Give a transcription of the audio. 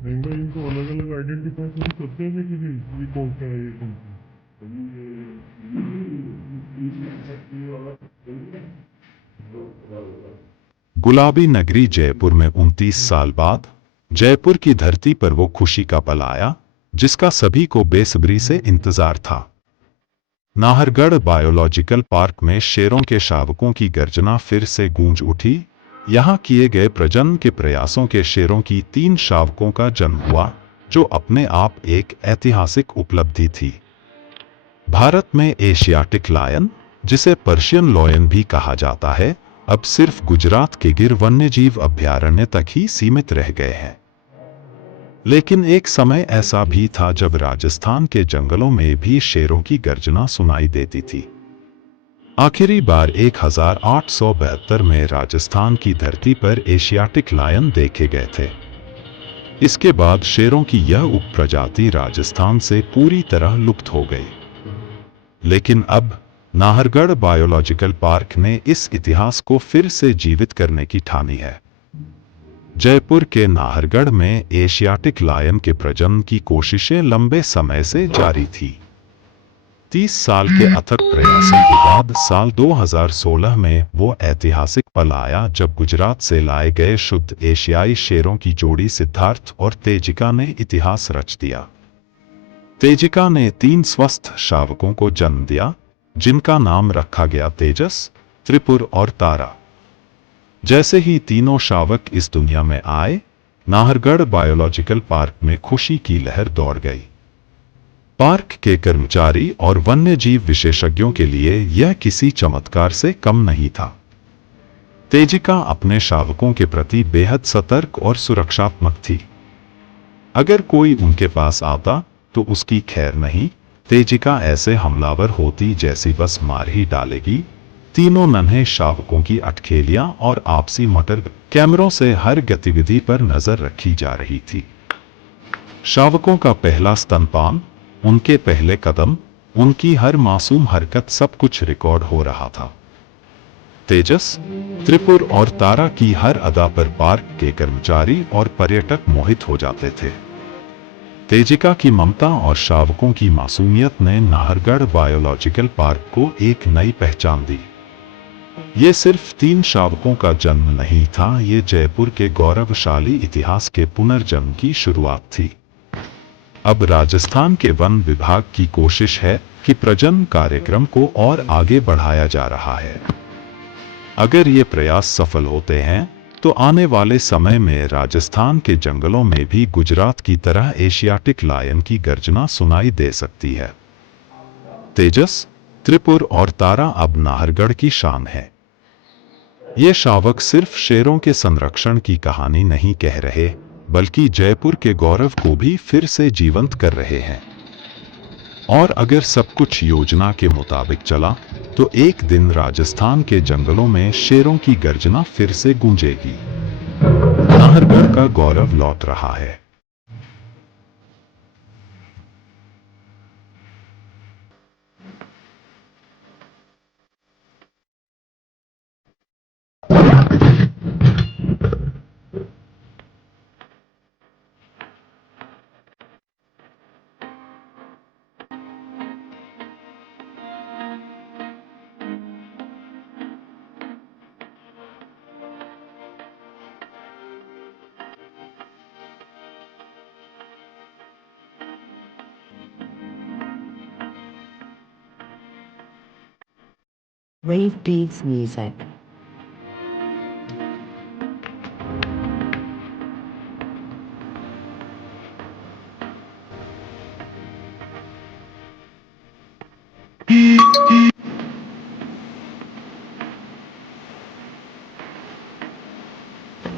नहीं भाई, इनको अलग अलग आइडेंटिफाई थोड़ी करते हैं कि ये कौन सा है, ये कौन सा गुलाबी नगरी जयपुर में 29 साल बाद जयपुर की धरती पर वो खुशी का पल आया जिसका सभी को बेसब्री से इंतजार था। नाहरगढ़ बायोलॉजिकल पार्क में शेरों के शावकों की गर्जना फिर से गूंज उठी। यहाँ किए गए प्रजनन के प्रयासों के शेरों की 3 शावकों का जन्म हुआ, जो अपने आप एक ऐतिहासिक उपलब्धि थी। भारत में एशियाटिक लायन, जिसे पर्शियन लॉयन भी कहा जाता है, अब सिर्फ गुजरात के गिर वन्यजीव अभयारण्य तक ही सीमित रह गए हैं। लेकिन एक समय ऐसा भी था जब राजस्थान के जंगलों में भी शेरों की गर्जना सुनाई देती थी। आखिरी बार 1872 में राजस्थान की धरती पर एशियाटिक लायन देखे गए थे। इसके बाद शेरों की यह उपप्रजाति राजस्थान से पूरी तरह लुप्त हो गई। लेकिन अब नाहरगढ़ बायोलॉजिकल पार्क ने इस इतिहास को फिर से जीवित करने की ठानी है। जयपुर के नाहरगढ़ में एशियाटिक लायन के प्रजनन की कोशिशें लंबे समय से जारी थी। 30 साल के अथक प्रयासों के बाद साल 2016 में वो ऐतिहासिक पल आया जब गुजरात से लाए गए शुद्ध एशियाई शेरों की जोड़ी सिद्धार्थ और तेजिका ने इतिहास रच दिया। तेजिका ने 3 स्वस्थ शावकों को जन्म दिया, जिनका नाम रखा गया तेजस, त्रिपुर और तारा। जैसे ही तीनों शावक इस दुनिया में आए, नाहरगढ़ बायोलॉजिकल पार्क में खुशी की लहर दौड़ गई। पार्क के कर्मचारी और वन्यजीव विशेषज्ञों के लिए यह किसी चमत्कार से कम नहीं था। तेजिका अपने शावकों के प्रति बेहद सतर्क और सुरक्षात्मक थी। अगर कोई उनके पास आता तो उसकी खैर नहीं, तेजिका ऐसे हमलावर होती जैसी बस मार ही डालेगी। तीनों नन्हे शावकों की अटखेलियां और आपसी मटर कैमरों से हर गतिविधि पर नजर रखी जा रही थी। शावकों का पहला स्तनपान, उनके पहले कदम, उनकी हर मासूम हरकत, सब कुछ रिकॉर्ड हो रहा था। तेजस, त्रिपुर और तारा की हर अदा पर पार्क के कर्मचारी और पर्यटक मोहित हो जाते थे। तेजिका की ममता और शावकों की मासूमियत ने नाहरगढ़ बायोलॉजिकल पार्क को एक नई पहचान दी। ये सिर्फ 3 शावकों का जन्म नहीं था, ये जयपुर के गौरवशाली इतिहास के पुनर्जन्म की शुरुआत थी। अब राजस्थान के वन विभाग की कोशिश है कि प्रजनन कार्यक्रम को और आगे बढ़ाया जा रहा है। अगर ये प्रयास सफल होते हैं तो आने वाले समय में राजस्थान के जंगलों में भी गुजरात की तरह एशियाटिक लायन की गर्जना सुनाई दे सकती है। तेजस, त्रिपुर और तारा अब नाहरगढ़ की शान है। ये शावक सिर्फ शेरों के संरक्षण की कहानी नहीं कह रहे, बल्कि जयपुर के गौरव को भी फिर से जीवंत कर रहे हैं। और अगर सब कुछ योजना के मुताबिक चला, तो एक दिन राजस्थान के जंगलों में शेरों की गर्जना फिर से गूंजेगी। नाहरगढ़ का गौरव लौट रहा है। Rave Beats Music.